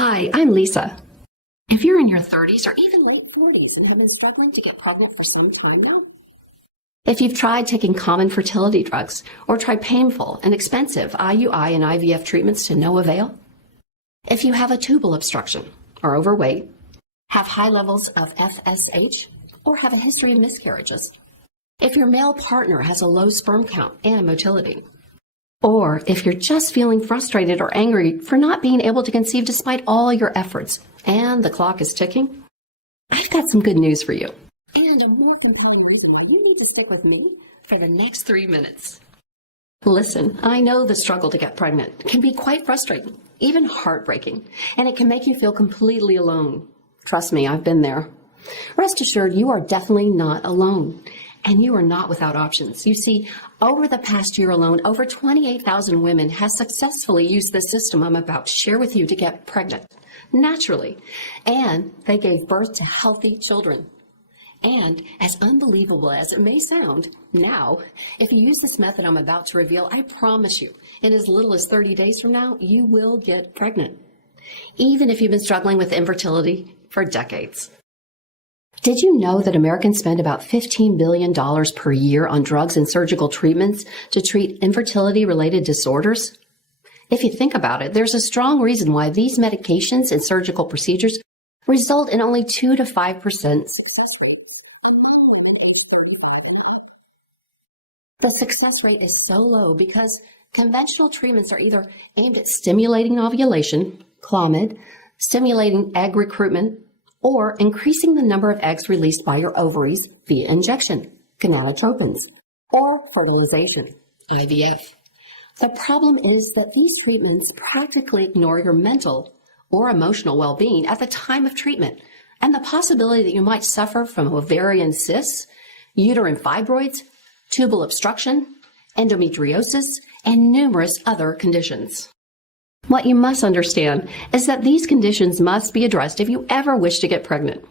Hi, I'm Lisa. If you're in your 30s or even late 40s and have been struggling to get pregnant for some time now, if you've tried taking common fertility drugs or tried painful and expensive IUI and IVF treatments to no avail, if you have a tubal obstruction, are overweight, have high levels of FSH, or have a history of miscarriages, if your male partner has a low sperm count and motility, or if you're just feeling frustrated or angry for not being able to conceive despite all your efforts and the clock is ticking, I've got some good news for you. And a more compelling reason why you need to stick with me for the next 3 minutes. Listen, I know the struggle to get pregnant can be quite frustrating, even heartbreaking, and it can make you feel completely alone. Trust me, I've been there. Rest assured, you are definitely not alone. And you are not without options. You see, over the past year alone, over 28,000 women have successfully used the system I'm about to share with you to get pregnant, naturally. And they gave birth to healthy children. And as unbelievable as it may sound, now, if you use this method I'm about to reveal, I promise you, in as little as 30 days from now, you will get pregnant. Even if you've been struggling with infertility for decades. Did you know that Americans spend about $15 billion per year on drugs and surgical treatments to treat infertility-related disorders? If you think about it, there's a strong reason why these medications and surgical procedures result in only 2 to 5% success rates. The success rate is so low because conventional treatments are either aimed at stimulating ovulation, Clomid, stimulating egg recruitment, or increasing the number of eggs released by your ovaries via injection, gonadotropins, or fertilization, IVF. The problem is that these treatments practically ignore your mental or emotional well-being at the time of treatment, and the possibility that you might suffer from ovarian cysts, uterine fibroids, tubal obstruction, endometriosis, and numerous other conditions. What you must understand is that these conditions must be addressed if you ever wish to get pregnant.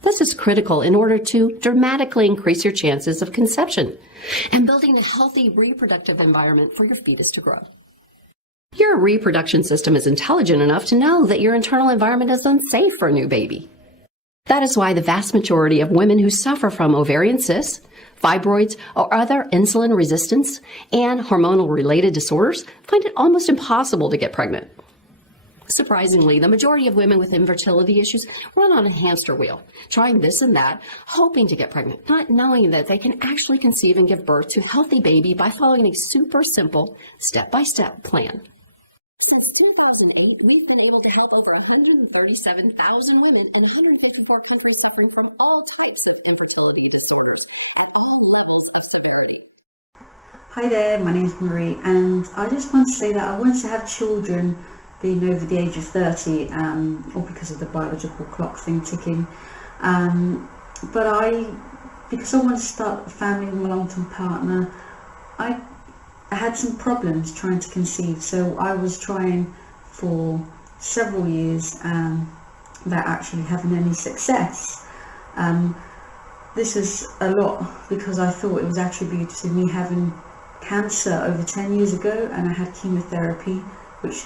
This is critical in order to dramatically increase your chances of conception and building a healthy reproductive environment for your fetus to grow. Your reproduction system is intelligent enough to know that your internal environment is unsafe for a new baby. That is why the vast majority of women who suffer from ovarian cysts, fibroids, or other insulin resistance and hormonal-related disorders find it almost impossible to get pregnant. Surprisingly, the majority of women with infertility issues run on a hamster wheel, trying this and that, hoping to get pregnant, not knowing that they can actually conceive and give birth to a healthy baby by following a super simple, step-by-step plan. Since 2008, we've been able to help over 137,000 women in 154 countries suffering from all types of infertility disorders at all levels of severity. Hi there, my name is Marie, and I just want to say that I want to have children being over the age of 30, or because of the biological clock thing ticking. But because I want to start a family with my long-term partner, I had some problems trying to conceive, so I was trying for several years without actually having any success. This is a lot because I thought it was attributed to me having cancer over 10 years ago, and I had chemotherapy which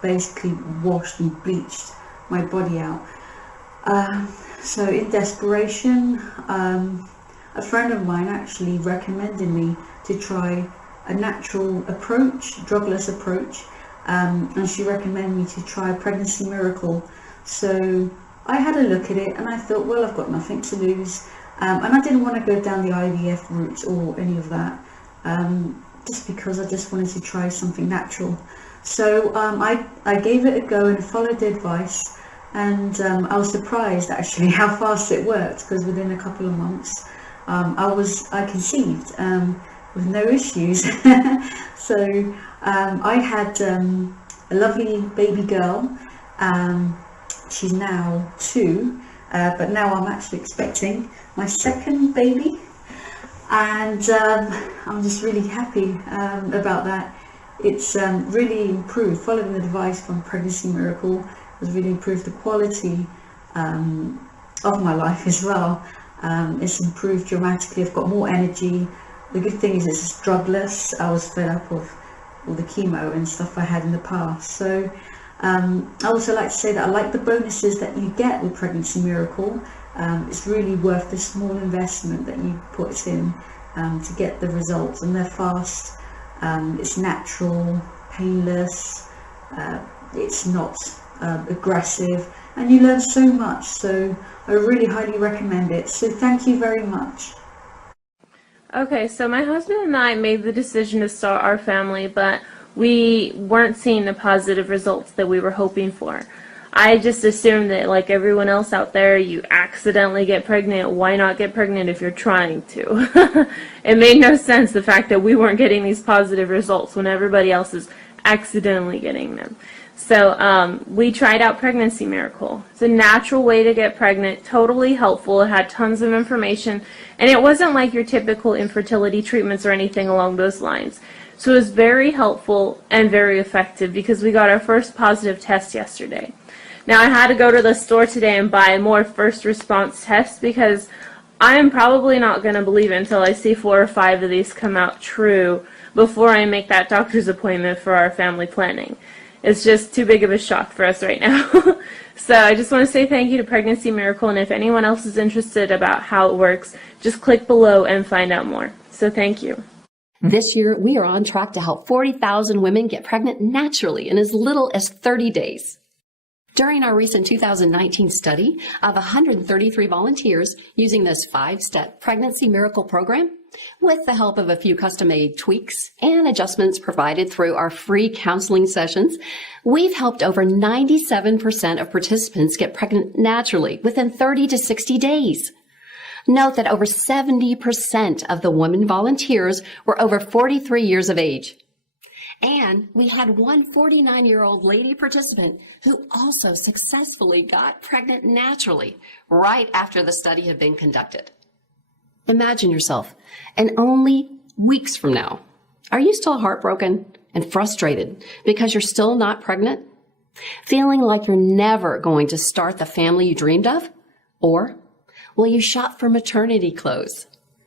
basically washed and bleached my body out. So in desperation, a friend of mine actually recommended me to try a natural approach, drugless approach, and she recommended me to try a pregnancy miracle. So I had a look at it and I thought, well, I've got nothing to lose, and I didn't want to go down the IVF route or any of that, just because I just wanted to try something natural. So I gave it a go and followed the advice, and I was surprised actually how fast it worked, because within a couple of months I conceived with no issues. So I had a lovely baby girl. She's now 2, but now I'm actually expecting my second baby, and I'm just really happy about that. It's really improved, following the advice from Pregnancy Miracle has really improved the quality of my life as well. It's improved dramatically. I've got more energy. The good thing is it's drugless. I was fed up of all the chemo and stuff I had in the past. So I also like to say that I like the bonuses that you get with Pregnancy Miracle. It's really worth the small investment that you put in to get the results, and they're fast, it's natural, painless, it's not aggressive, and you learn so much, so I really highly recommend it. So thank you very much. Okay, so my husband and I made the decision to start our family, but we weren't seeing the positive results that we were hoping for. I just assumed that, like everyone else out there, you accidentally get pregnant. Why not get pregnant if you're trying to? It made no sense, the fact that we weren't getting these positive results when everybody else is accidentally getting them. So we tried out Pregnancy Miracle. It's a natural way to get pregnant, totally helpful. It had tons of information, and it wasn't like your typical infertility treatments or anything along those lines. So it was very helpful and very effective because we got our first positive test yesterday. Now I had to go to the store today and buy more first response tests because I am probably not going to believe it until I see 4 or 5 of these come out true before I make that doctor's appointment for our family planning. It's just too big of a shock for us right now. So I just want to say thank you to Pregnancy Miracle, and if anyone else is interested about how it works, just click below and find out more. So thank you. This year, we are on track to help 40,000 women get pregnant naturally in as little as 30 days. During our recent 2019 study of 133 volunteers using this 5-step Pregnancy Miracle program, with the help of a few custom-made tweaks and adjustments provided through our free counseling sessions, we've helped over 97% of participants get pregnant naturally within 30 to 60 days. Note that over 70% of the women volunteers were over 43 years of age. And we had one 49-year-old lady participant who also successfully got pregnant naturally right after the study had been conducted. Imagine yourself, and only weeks from now, are you still heartbroken and frustrated because you're still not pregnant? Feeling like you're never going to start the family you dreamed of? Or will you shop for maternity clothes?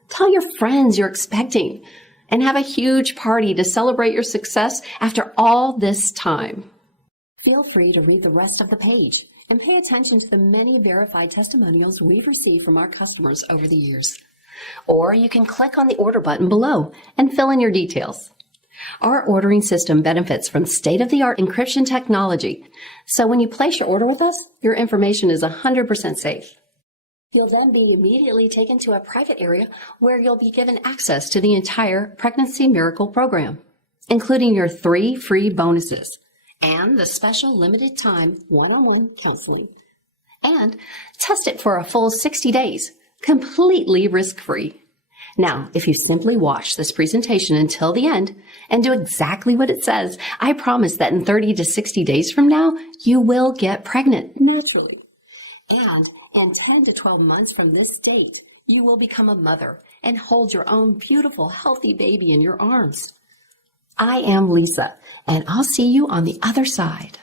Tell your friends you're expecting and have a huge party to celebrate your success after all this time. Feel free to read the rest of the page and pay attention to the many verified testimonials we've received from our customers over the years. Or you can click on the order button below and fill in your details. Our ordering system benefits from state-of-the-art encryption technology, so when you place your order with us, your information is 100% safe. You'll then be immediately taken to a private area where you'll be given access to the entire Pregnancy Miracle program, including your 3 free bonuses and the special limited time one-on-one counseling. And test it for a full 60 days, completely risk-free. Now, if you simply watch this presentation until the end and do exactly what it says, I promise that in 30 to 60 days from now, you will get pregnant naturally. And in 10 to 12 months from this date, you will become a mother and hold your own beautiful, healthy baby in your arms. I am Lisa, and I'll see you on the other side.